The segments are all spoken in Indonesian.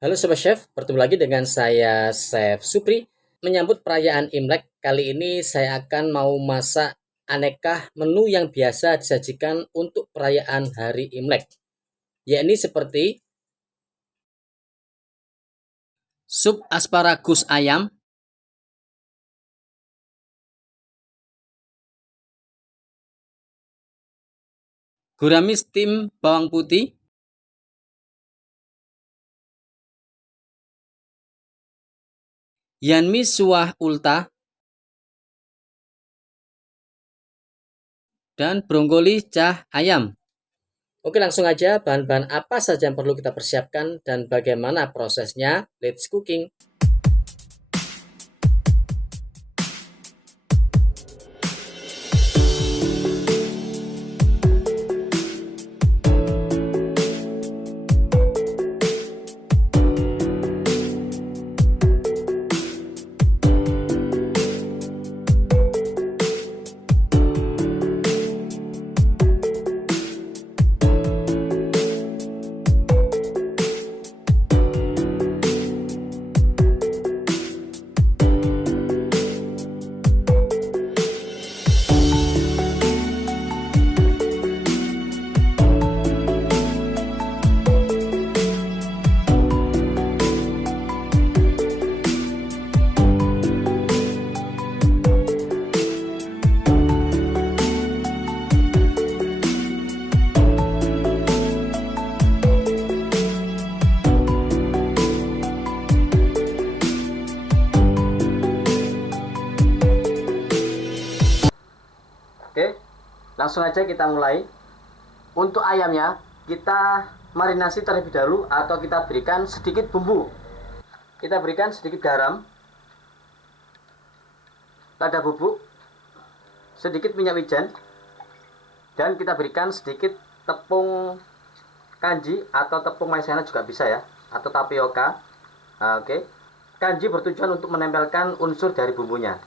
Halo Sobat Chef, bertemu lagi dengan saya Chef Supri. Menyambut perayaan Imlek, kali ini saya akan mau masak aneka menu yang biasa disajikan untuk perayaan hari Imlek, yakni seperti sup asparagus ayam, gurami steam bawang putih, yanmi suah ulta, dan brokoli cah ayam. Oke, langsung aja bahan-bahan apa saja yang perlu kita persiapkan dan bagaimana prosesnya. Let's cooking. Oke, langsung aja kita mulai. Untuk ayamnya, kita marinasi terlebih dahulu atau kita berikan sedikit bumbu. Kita berikan sedikit garam, lada bubuk, sedikit minyak wijen, dan kita berikan sedikit tepung kanji atau tepung maizena juga bisa ya, atau tapioka. Oke. Kanji bertujuan untuk menempelkan unsur dari bumbunya.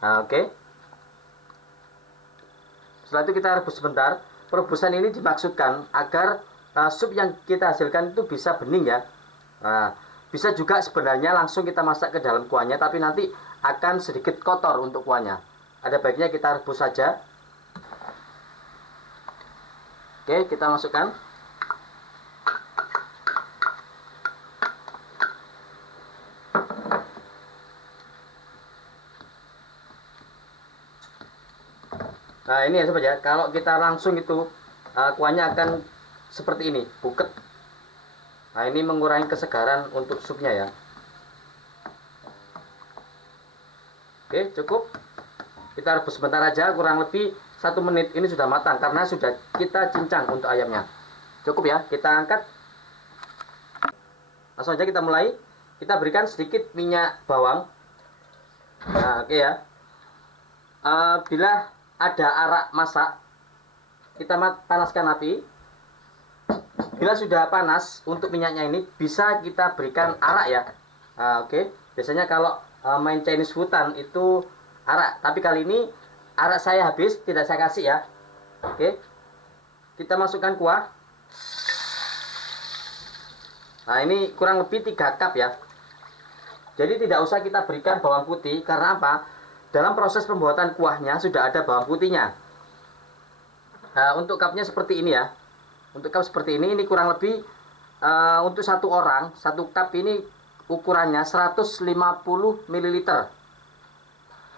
Oke. Setelah itu kita rebus sebentar. Perebusan ini dimaksudkan agar sup yang kita hasilkan itu bisa bening ya. Bisa juga sebenarnya langsung kita masak ke dalam kuahnya, tapi nanti akan sedikit kotor untuk kuahnya. Ada baiknya kita rebus saja. Oke, kita masukkan. Nah ini ya sobat ya, kalau kita langsung itu kuahnya akan seperti ini, buket. Nah ini mengurangi kesegaran untuk supnya ya. Oke, cukup. Kita rebus sebentar aja, kurang lebih 1 menit. Ini sudah matang karena sudah kita cincang untuk ayamnya. Cukup ya, kita angkat. Langsung aja kita mulai. Kita berikan sedikit minyak bawang. Nah oke ya. Bila ada arak masak, kita panaskan api. Bila sudah panas untuk minyaknya ini, bisa kita berikan arak ya. Oke. Biasanya kalau main Chinese foodan itu arak, tapi kali ini arak saya habis, tidak saya kasih ya. Oke. Kita masukkan kuah. Nah ini kurang lebih 3 cup ya. Jadi tidak usah kita berikan bawang putih, karena apa? Dalam proses pembuatan kuahnya sudah ada bawang putihnya. Nah, untuk cupnya seperti ini ya. Untuk cup seperti ini kurang lebih untuk 1 orang, 1 cup ini ukurannya 150 ml.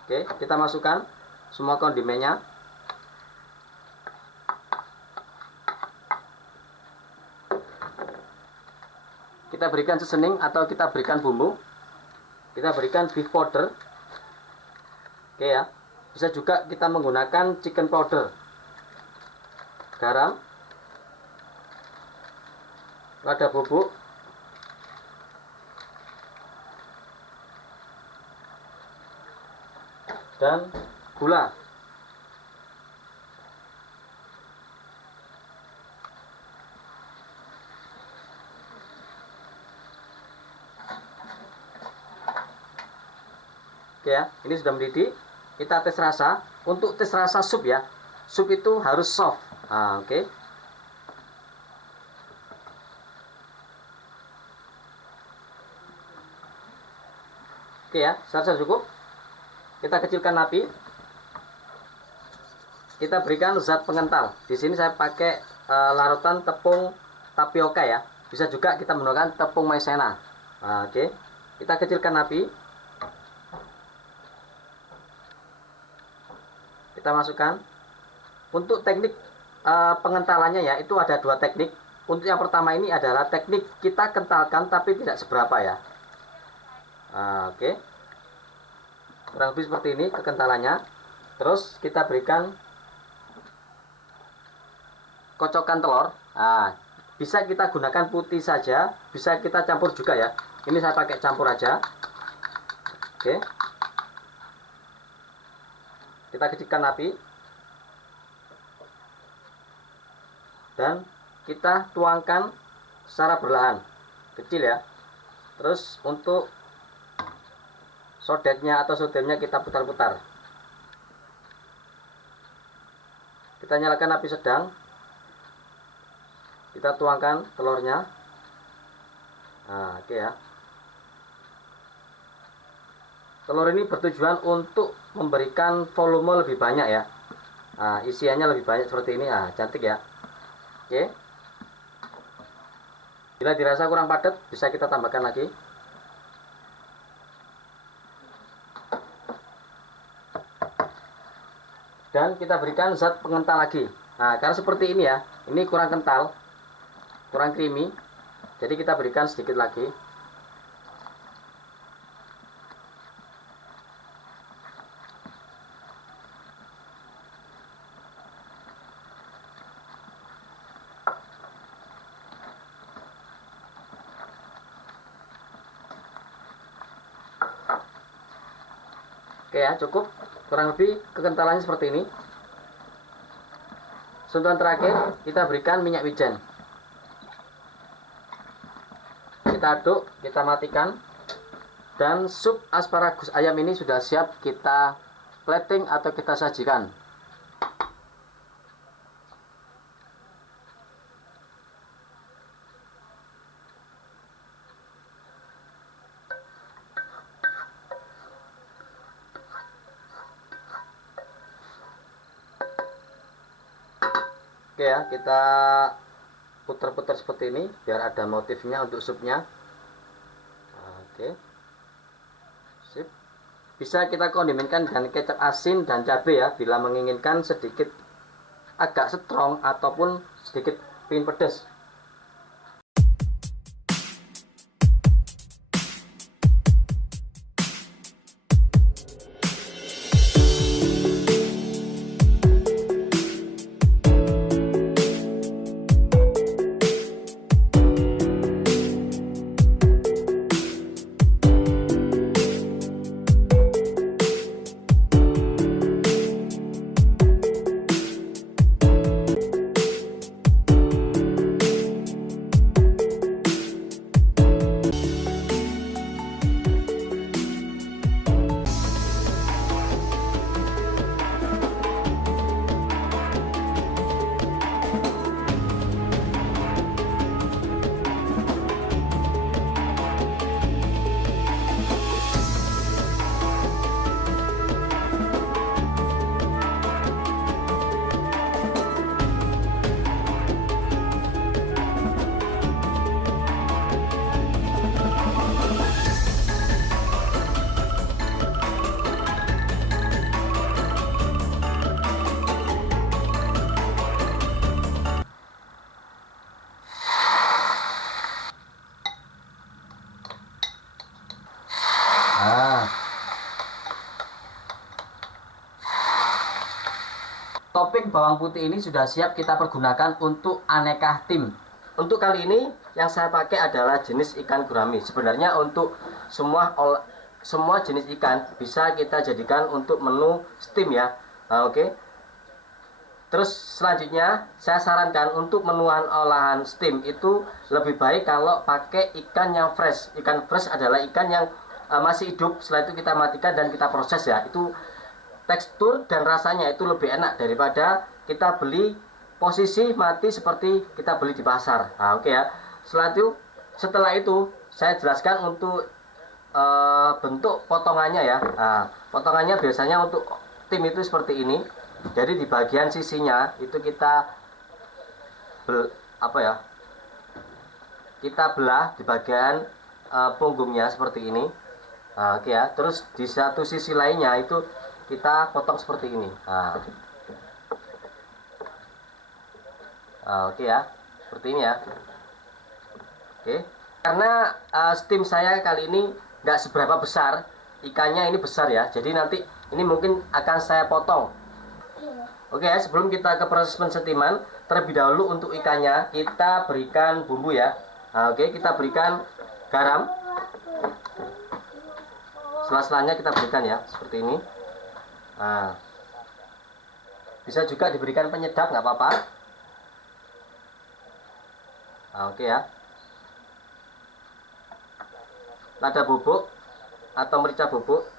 Oke, kita masukkan semua kondimennya. Kita berikan seasoning atau kita berikan bumbu. Kita berikan beef powder. Oke ya, bisa juga kita menggunakan chicken powder. Garam, lada bubuk, dan gula. Oke ya, ini sudah mendidih. Kita tes rasa. Untuk tes rasa sup ya, sup itu harus soft. Oke. Oke ya, saya cukup. Kita kecilkan api. Kita berikan zat pengental. Di sini saya pakai larutan tepung tapioka ya. Bisa juga kita menggunakan tepung maizena. Nah, oke. Kita kecilkan api. Kita masukkan. Untuk teknik pengentalannya ya, itu ada dua teknik. Untuk yang pertama ini adalah teknik kita kentalkan tapi tidak seberapa ya. Nah, oke. Kurang lebih seperti ini kekentalannya. Terus kita berikan kocokan telur. Nah, bisa kita gunakan putih saja, bisa kita campur juga ya. Ini saya pakai campur aja. Oke. Kita kecilkan api. Dan kita tuangkan secara perlahan. Kecil ya. Terus untuk sodetnya atau sodemnya kita putar-putar. Kita nyalakan api sedang. Kita tuangkan telurnya. Nah, oke ya. Telur ini bertujuan untuk memberikan volume lebih banyak ya. Nah, isiannya lebih banyak seperti ini. Nah, cantik ya. Oke. Bila dirasa kurang padat, bisa kita tambahkan lagi. Dan kita berikan zat pengental lagi. Nah, karena seperti ini ya, ini kurang kental, kurang creamy, jadi kita berikan sedikit lagi. Oke ya, cukup. Kurang lebih kekentalannya seperti ini. Sentuhan terakhir, kita berikan minyak wijen. Kita aduk, kita matikan. Dan sup asparagus ayam ini sudah siap kita plating atau kita sajikan. Oke ya, kita putar-putar seperti ini biar ada motifnya untuk supnya. Oke, sip. Bisa kita kondimenkan dengan kecap asin dan cabai ya, bila menginginkan sedikit agak strong ataupun sedikit pingin pedas. Topping bawang putih ini sudah siap kita pergunakan untuk aneka tim. Untuk kali ini yang saya pakai adalah jenis ikan gurami. Sebenarnya untuk semua jenis ikan bisa kita jadikan untuk menu steam ya. Nah, oke. Terus selanjutnya saya sarankan untuk menuan olahan steam itu lebih baik kalau pakai ikan yang fresh. Ikan fresh adalah ikan yang masih hidup, setelah itu kita matikan dan kita proses ya. Itu tekstur dan rasanya itu lebih enak daripada kita beli posisi mati seperti kita beli di pasar. Nah, oke ya. Setelah itu saya jelaskan untuk bentuk potongannya ya. Nah, potongannya biasanya untuk tim itu seperti ini. Jadi di bagian sisinya itu kita kita belah di bagian punggungnya seperti ini. Nah, oke ya. Terus di satu sisi lainnya itu kita potong seperti ini. Oke ya, seperti ini ya. Oke. Karena steam saya kali ini nggak seberapa besar, ikannya ini besar ya. Jadi nanti ini mungkin akan saya potong. Oke ya, sebelum kita ke proses pensetiman, terlebih dahulu untuk ikannya kita berikan bumbu ya. Oke, kita berikan garam. Sela-selanya kita berikan ya, seperti ini. Nah, bisa juga diberikan penyedap, nggak apa-apa. Oke ya. Lada bubuk atau merica bubuk.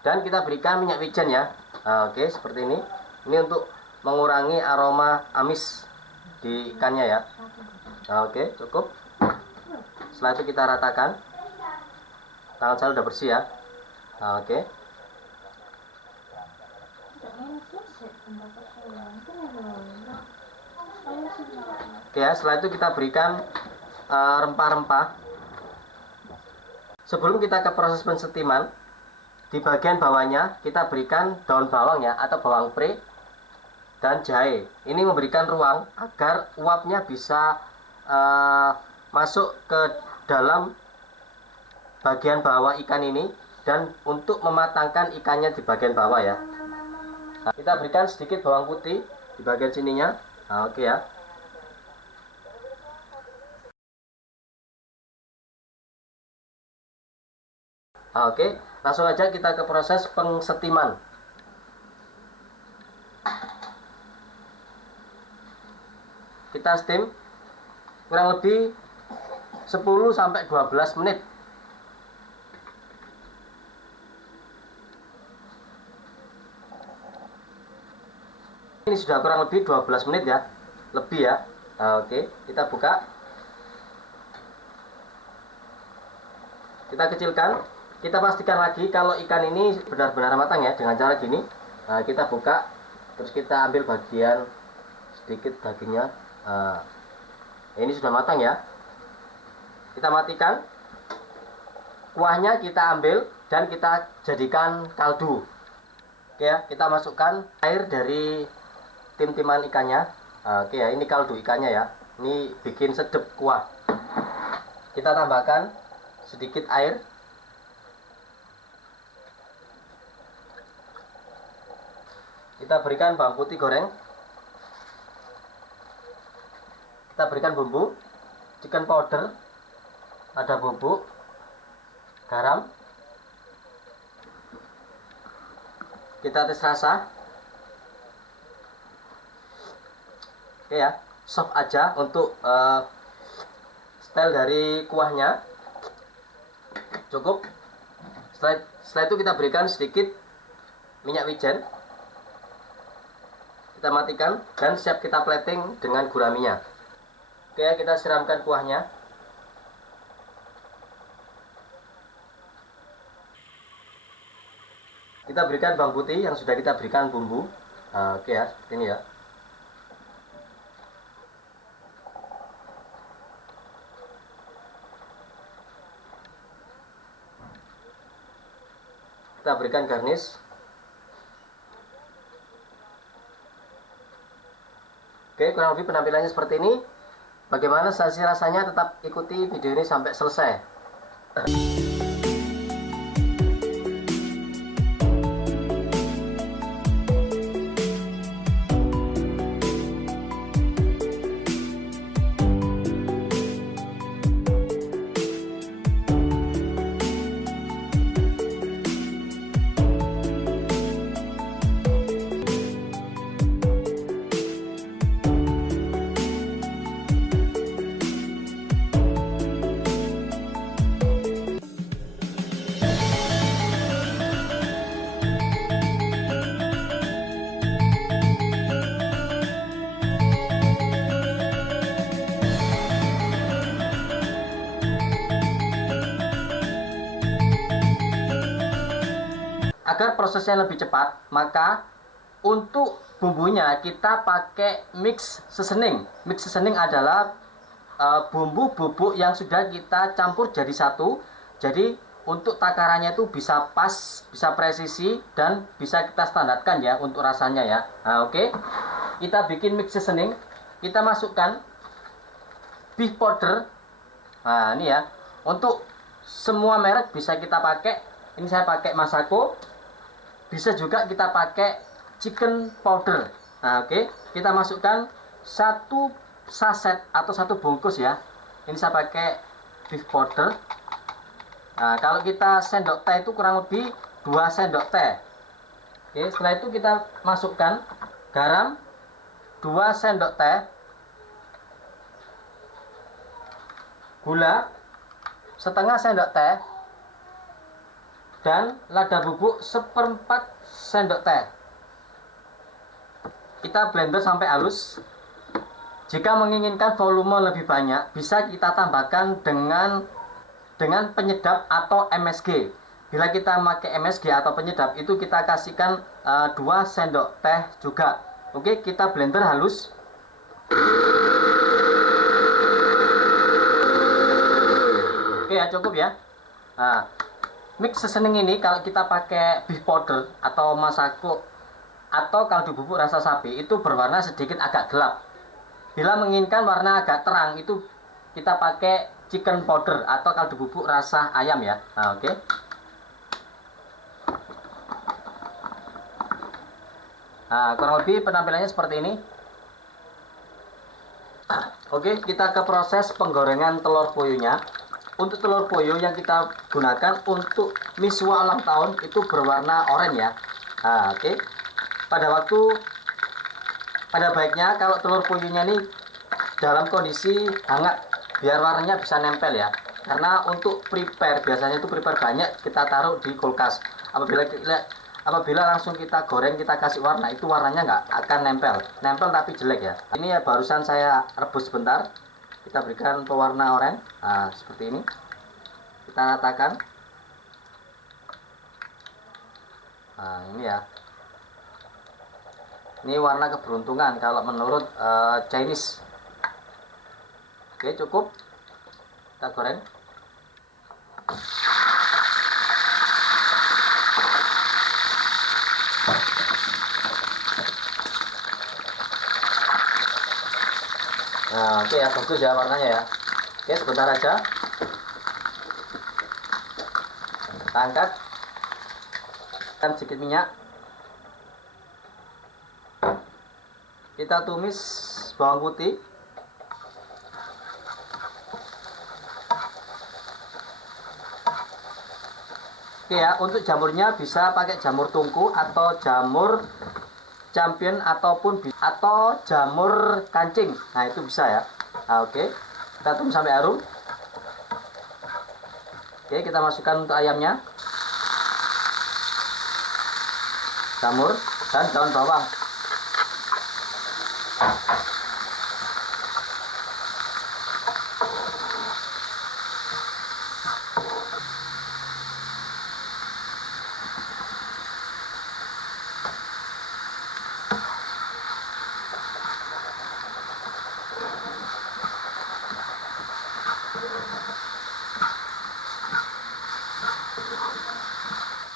Dan kita berikan minyak wijen ya. Oke, seperti ini. Ini untuk mengurangi aroma amis di ikannya ya. Oke, cukup. Setelah itu kita ratakan. Tangan saya sudah bersih ya. Oke. Oke ya, setelah itu kita berikan rempah-rempah. Sebelum kita ke proses pensetiman, di bagian bawahnya kita berikan daun bawang ya, atau bawang pre dan jahe. Ini memberikan ruang agar uapnya bisa masuk ke dalam bagian bawah ikan ini dan untuk mematangkan ikannya di bagian bawah ya. Nah, kita berikan sedikit bawang putih di bagian sininya. Nah, oke ya. Oke, langsung aja kita ke proses pensetiman. Kita steam kurang lebih 10 sampai 12 menit. Ini sudah kurang lebih 12 menit ya. Lebih ya. Oke, kita buka. Kita kecilkan. Kita pastikan lagi kalau ikan ini benar-benar matang ya, dengan cara gini. Nah, kita buka, terus kita ambil bagian sedikit dagingnya. Ini sudah matang ya. Kita matikan. Kuahnya kita ambil dan kita jadikan kaldu. Oke ya, kita masukkan air dari tim-timan ikannya. Oke ya, ini kaldu ikannya ya. Ini bikin sedap kuah. Kita tambahkan sedikit air. Kita berikan bawang putih goreng. Kita berikan bumbu, chicken powder, lada bubuk, garam. Kita tes rasa. Oke ya, soft aja untuk style dari kuahnya. Cukup. Setelah itu kita berikan sedikit minyak wijen. Kita matikan dan siap kita plating dengan guraminya. Oke, kita siramkan kuahnya. Kita berikan bawang putih yang sudah kita berikan bumbu. Oke ya, seperti ini ya. Kita berikan garnish. Oke, kurang lebih penampilannya seperti ini. Bagaimana sensasi rasanya? Tetap ikuti video ini sampai selesai. agar prosesnya lebih cepat, maka untuk bumbunya kita pakai mix seasoning. Mix seasoning adalah bumbu bubuk yang sudah kita campur jadi satu. Jadi untuk takarannya itu bisa pas, bisa presisi, dan bisa kita standarkan ya untuk rasanya ya. Nah, oke. Kita bikin mix seasoning. Kita masukkan beef powder. Nah, ini ya. Untuk semua merek bisa kita pakai. Ini saya pakai Masako. Bisa juga kita pakai chicken powder. Nah, oke. Kita masukkan satu saset atau satu bungkus ya. Ini saya pakai beef powder. Nah, kalau kita sendok teh itu kurang lebih 2 sendok teh. Oke, setelah itu kita masukkan garam 2 sendok teh, gula setengah sendok teh, dan lada bubuk 1/4 sendok teh. Kita blender sampai halus. Jika menginginkan volume lebih banyak, bisa kita tambahkan dengan penyedap atau MSG. Bila kita pakai MSG atau penyedap, itu kita kasihkan 2 sendok teh juga. Oke, kita blender halus. Oke ya, cukup ya. Nah, mix seasoning ini kalau kita pakai beef powder atau Masako atau kaldu bubuk rasa sapi, itu berwarna sedikit agak gelap. Bila menginginkan warna agak terang, itu kita pakai chicken powder atau kaldu bubuk rasa ayam ya. Nah, oke. Nah, kurang lebih penampilannya seperti ini. Oke, kita ke proses penggorengan telur puyuhnya. Untuk telur puyuh yang kita gunakan untuk miswa ulang tahun itu berwarna oranye ya. Nah, oke. Pada baiknya kalau telur puyuhnya ini dalam kondisi hangat, biar warnanya bisa nempel ya. Karena untuk prepare, biasanya itu prepare banyak kita taruh di kulkas. Apabila langsung kita goreng, kita kasih warna, itu warnanya nggak akan nempel tapi jelek ya. Ini ya barusan saya rebus sebentar. Kita berikan pewarna oranye. Nah, seperti ini. Kita ratakan. Nah, ini ya. Ini warna keberuntungan kalau menurut Chinese. Oke, cukup. Kita goreng. Nah, oke ya, bagus ya warnanya ya. Oke, sebentar aja. Kita angkat. Dan sedikit minyak. Kita tumis bawang putih. Oke ya, untuk jamurnya bisa pakai jamur tungku atau jamur champion atau jamur kancing. Nah, itu bisa ya. Nah, oke. Kita tumis sampai harum. Oke, kita masukkan untuk ayamnya. Jamur dan daun bawang.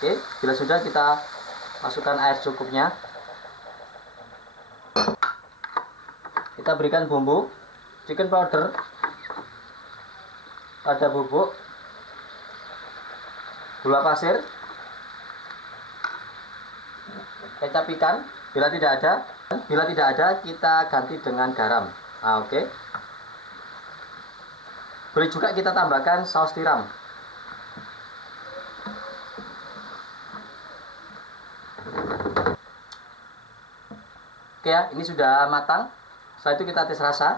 Oke, bila sudah kita masukkan air cukupnya. Kita berikan bumbu, chicken powder, lada bubuk, gula pasir, kecap ikan. Bila tidak ada, kita ganti dengan garam. Nah, oke. Boleh juga kita tambahkan saus tiram. Oke ya, ini sudah matang. Setelah itu kita tes rasa.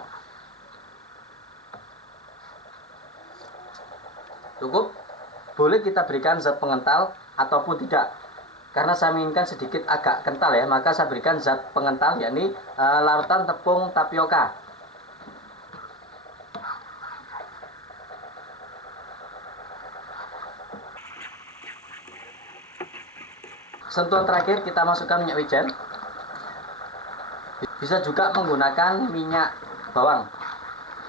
Cukup. Boleh kita berikan zat pengental ataupun tidak. Karena saya menginginkan sedikit agak kental ya, maka saya berikan zat pengental, yakni larutan tepung tapioka. sentuhan terakhir kita masukkan minyak wijen. Bisa juga menggunakan minyak bawang.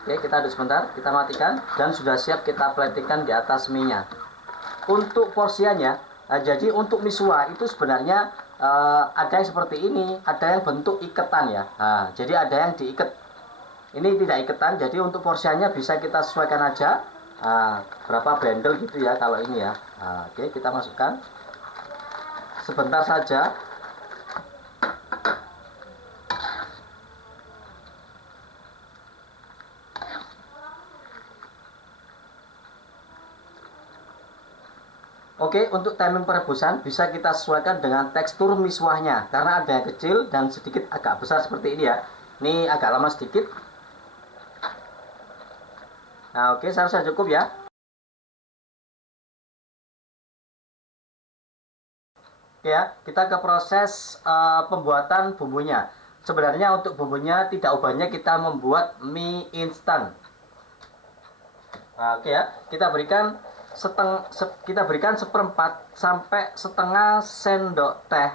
Oke, kita aduk sebentar, kita matikan dan sudah siap kita platingkan di atas mie-nya. Untuk porsiannya, jadi untuk misua itu sebenarnya ada yang seperti ini, ada yang bentuk iketan ya. Nah, jadi ada yang diikat. Ini tidak iketan, jadi untuk porsiannya bisa kita sesuaikan aja. Berapa bendel gitu ya kalau ini ya. Oke, kita masukkan sebentar saja. Oke, untuk timing perebusan bisa kita sesuaikan dengan tekstur miswahnya, karena ada yang kecil dan sedikit agak besar seperti ini ya. Ini agak lama sedikit. Nah, oke, saya rasa cukup ya. Oke ya, kita ke proses pembuatan bumbunya. Sebenarnya untuk bumbunya tidak ubahnya kita membuat mie instan. Nah, oke ya, kita berikan seperempat sampai setengah sendok teh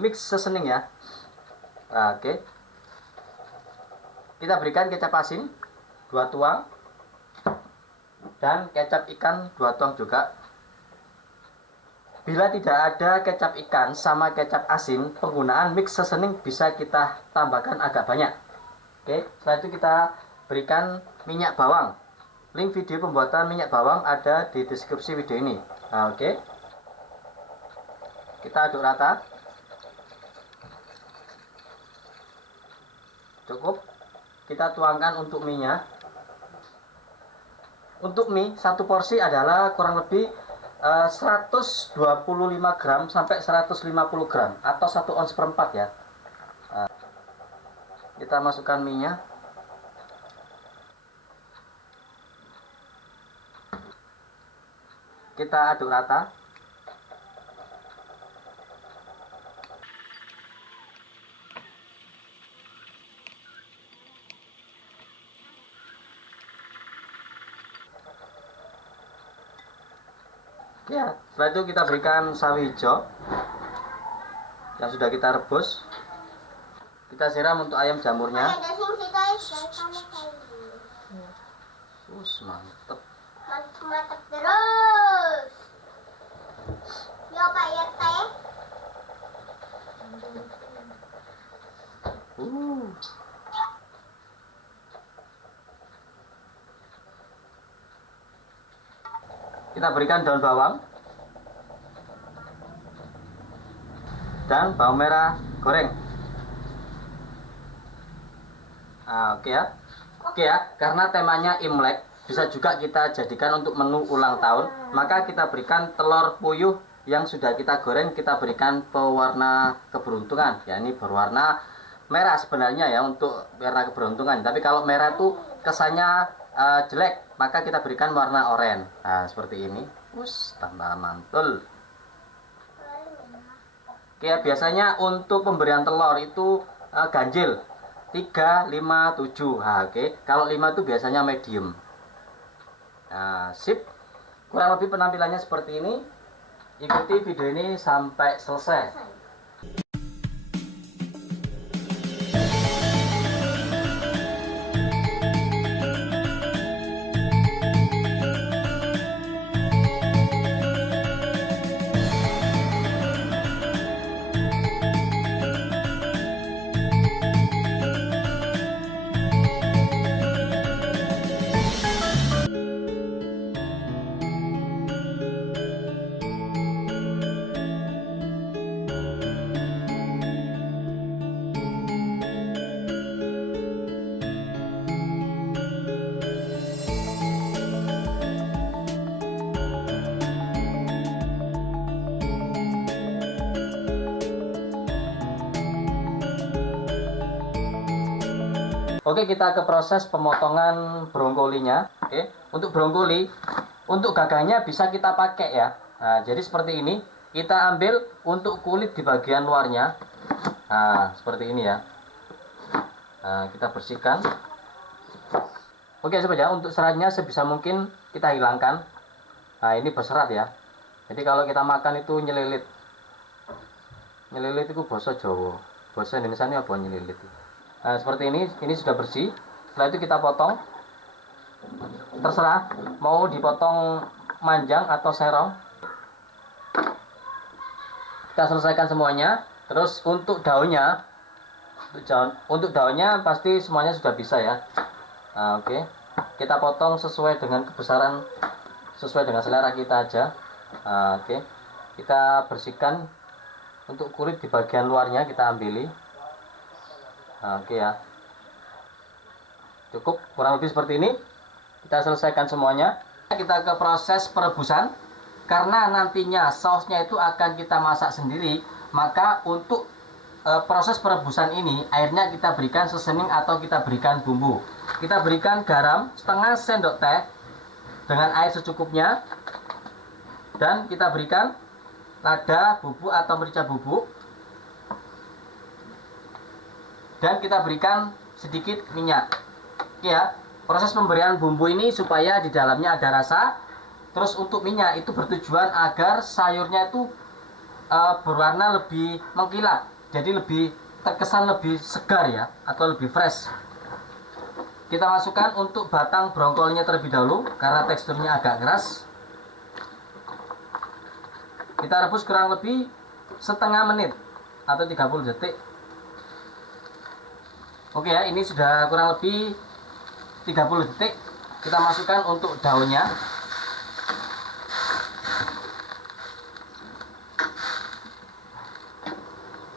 mix seasoning ya. Nah, oke. Kita berikan kecap asin 2 tuang dan kecap ikan 2 tuang juga. Bila tidak ada kecap ikan sama kecap asin, penggunaan mix seasoning bisa kita tambahkan agak banyak. Oke, setelah itu kita berikan minyak bawang. Link video pembuatan minyak bawang ada di deskripsi video ini. Nah, oke. Kita aduk rata. Cukup. Kita tuangkan untuk mie-nya. Untuk mie, satu porsi adalah kurang lebih 125 gram sampai 150 gram atau 1 ons seperempat ya. Nah, kita masukkan mie-nya. Kita aduk rata. Ya, setelah itu kita berikan sawi hijau yang sudah kita rebus. Kita siram untuk ayam jamurnya. Mantep. Mantap terus. Yo Pak RT. Kita berikan daun bawang dan bawang merah goreng. Nah, oke ya. Oke ya, karena temanya Imlek, bisa juga kita jadikan untuk menu ulang tahun. Maka kita berikan telur puyuh yang sudah kita goreng, kita berikan pewarna keberuntungan. Ya, ini berwarna merah sebenarnya ya, untuk warna keberuntungan. Tapi kalau merah tuh kesannya jelek, maka kita berikan warna oranye. Nah, seperti ini. Tambah mantul. Oke ya, biasanya untuk pemberian telur itu ganjil 3, 5, 7. Nah, oke. Kalau 5 itu biasanya medium. Nah, sip. Kurang lebih penampilannya seperti ini. Ikuti video ini sampai selesai. Oke, kita ke proses pemotongan brokolinya. Oke, untuk brokoli, untuk gagangnya bisa kita pakai ya. Nah, jadi seperti ini. Kita ambil untuk kulit di bagian luarnya. Nah, seperti ini ya. Nah, kita bersihkan. Oke, sobat ya, untuk seratnya sebisa mungkin kita hilangkan. Nah, ini berserat ya. Jadi kalau kita makan itu nyelilit. Nyelilit itu bahasa Jawa. Bahasa Indonesia ini apa nyelilit? Nah, seperti ini sudah bersih. Setelah itu kita potong. Terserah mau dipotong manjang atau serong. Kita selesaikan semuanya. Terus untuk daunnya pasti semuanya sudah bisa ya. Nah, oke. Kita potong sesuai dengan kebesaran, sesuai dengan selera kita aja. Nah, oke. Kita bersihkan. Untuk kulit di bagian luarnya kita ambil. Nah, oke ya. Cukup kurang lebih seperti ini. Kita selesaikan semuanya. Kita ke proses perebusan. Karena nantinya sausnya itu akan kita masak sendiri, maka untuk proses perebusan ini airnya kita berikan sesening atau kita berikan bumbu. Kita berikan garam setengah sendok teh dengan air secukupnya, dan kita berikan lada bubuk atau merica bubuk, dan kita berikan sedikit minyak. Oke ya, proses pemberian bumbu ini supaya di dalamnya ada rasa. Terus untuk minyak itu bertujuan agar sayurnya itu berwarna lebih mengkilap, jadi lebih terkesan lebih segar ya, atau lebih fresh. Kita masukkan untuk batang brongkolnya terlebih dahulu karena teksturnya agak keras. Kita rebus kurang lebih setengah menit atau 30 detik. Oke ya, ini sudah kurang lebih 30 detik. Kita masukkan untuk daunnya.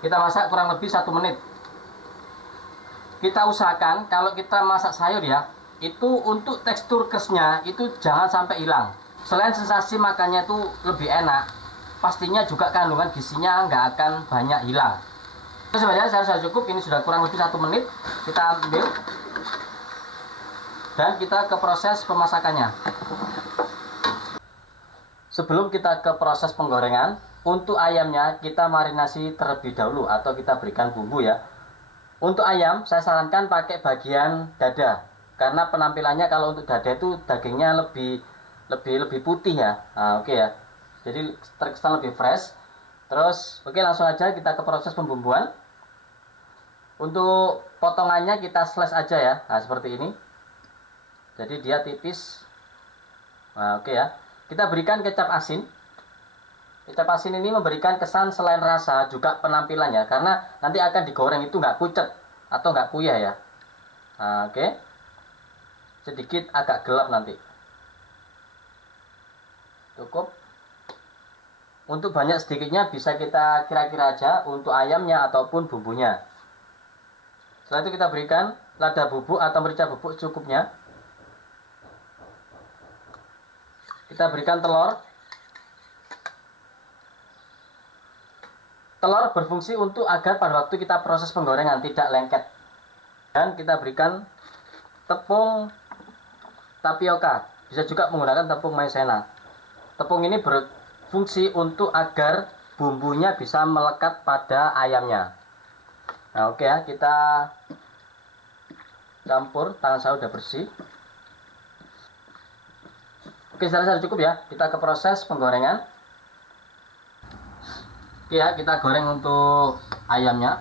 Kita masak kurang lebih 1 menit. Kita usahakan kalau kita masak sayur ya, itu untuk tekstur khasnya itu jangan sampai hilang. Selain sensasi makannya itu lebih enak, pastinya juga kandungan gizinya nggak akan banyak hilang. Sebenarnya saya sudah cukup, ini sudah kurang lebih 1 menit. Kita ambil dan kita ke proses pemasakannya. Sebelum kita ke proses penggorengan, untuk ayamnya kita marinasi terlebih dahulu atau kita berikan bumbu ya. Untuk ayam saya sarankan pakai bagian dada, karena penampilannya kalau untuk dada itu dagingnya lebih putih ya. Nah, oke ya. Jadi terkesan lebih fresh. Terus oke, langsung aja kita ke proses pembumbuan. Untuk potongannya kita slice aja ya. Nah, seperti ini. Jadi dia tipis. Nah, oke ya. Kita berikan kecap asin. Kecap asin ini memberikan kesan selain rasa juga penampilannya, karena nanti akan digoreng itu nggak pucet atau nggak puyah ya. Nah, oke. Sedikit agak gelap nanti. Cukup. Untuk banyak sedikitnya bisa kita kira-kira aja untuk ayamnya ataupun bumbunya. Setelah itu kita berikan lada bubuk atau merica bubuk cukupnya. Kita berikan telur. Telur berfungsi untuk agar pada waktu kita proses penggorengan tidak lengket. Dan kita berikan tepung tapioka. Bisa juga menggunakan tepung maizena. Tepung ini berfungsi untuk agar bumbunya bisa melekat pada ayamnya. Nah, oke ya, kita campur. Tangan saya udah bersih. Oke, sudah cukup ya. Kita ke proses penggorengan. Oke ya, kita goreng untuk ayamnya.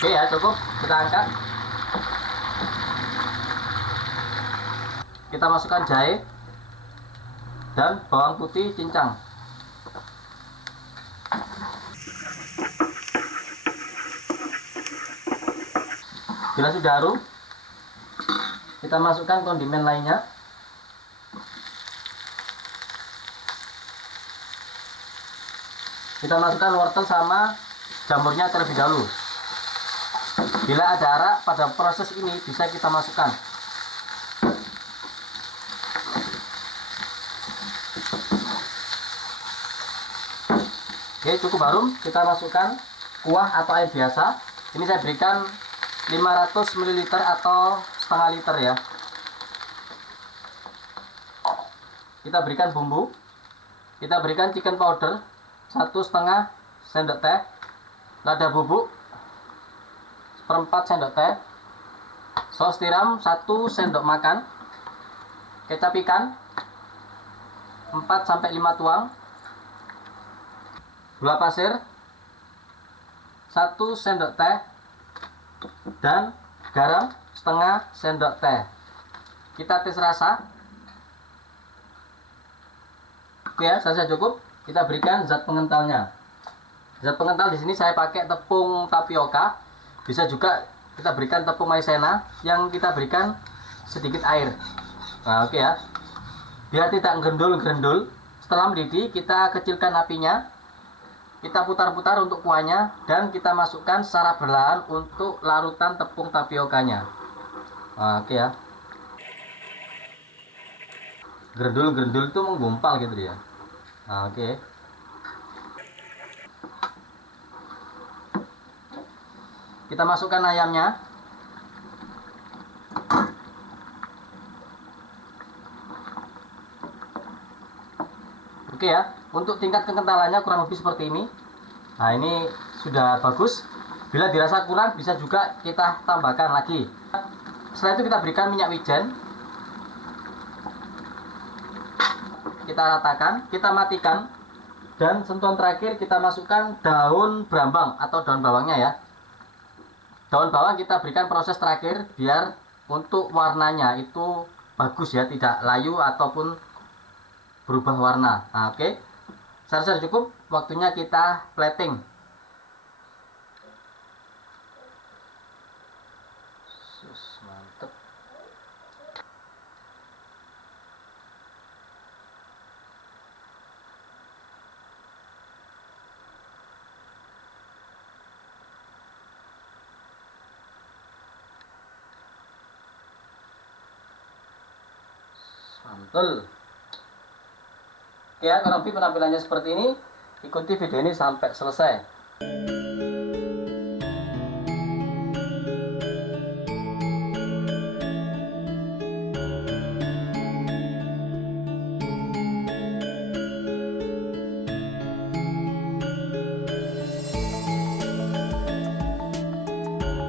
Oke ya, cukup. Kita angkat. Kita masukkan jahe dan bawang putih cincang. Bila sudah harum, kita masukkan kondimen lainnya. Kita masukkan wortel sama jamurnya terlebih dahulu. Bila ada arak pada proses ini bisa kita masukkan. Oke, cukup harum. Kita masukkan kuah atau air biasa. Ini saya berikan 500 ml atau setengah liter ya. Kita berikan bumbu. Kita berikan chicken powder 1,5 sendok teh. lada bubuk 1/4 sendok teh, saus tiram 1 sendok makan, kecap ikan 4-5 tuang, gula pasir 1 sendok teh, dan garam setengah sendok teh. Kita tes rasa. Oke ya, saya cukup. Kita berikan zat pengentalnya. Zat pengental di sini saya pakai tepung tapioka. Bisa juga kita berikan tepung maizena yang kita berikan sedikit air. Nah, oke ya. Biar tidak gerendul-gerendul. Setelah mendidih, kita kecilkan apinya. Kita putar-putar untuk kuahnya dan kita masukkan secara perlahan untuk larutan tepung tapiokanya. Nah, oke ya. Gerendul-gerendul itu menggumpal gitu ya. Nah, oke. Kita masukkan ayamnya. Oke ya, untuk tingkat kekentalannya kurang lebih seperti ini. Nah, ini sudah bagus. Bila dirasa kurang, bisa juga kita tambahkan lagi. Setelah itu kita berikan minyak wijen. Kita ratakan, kita matikan. Dan sentuhan terakhir kita masukkan daun brambang atau daun bawangnya ya. Daun bawang kita berikan proses terakhir biar untuk warnanya itu bagus ya, tidak layu ataupun berubah warna. Nah, oke. Saya rasa cukup. Waktunya kita plating. Mantap. Mantul. Oke ya, kurang lebih penampilannya seperti ini. Ikuti video ini sampai selesai.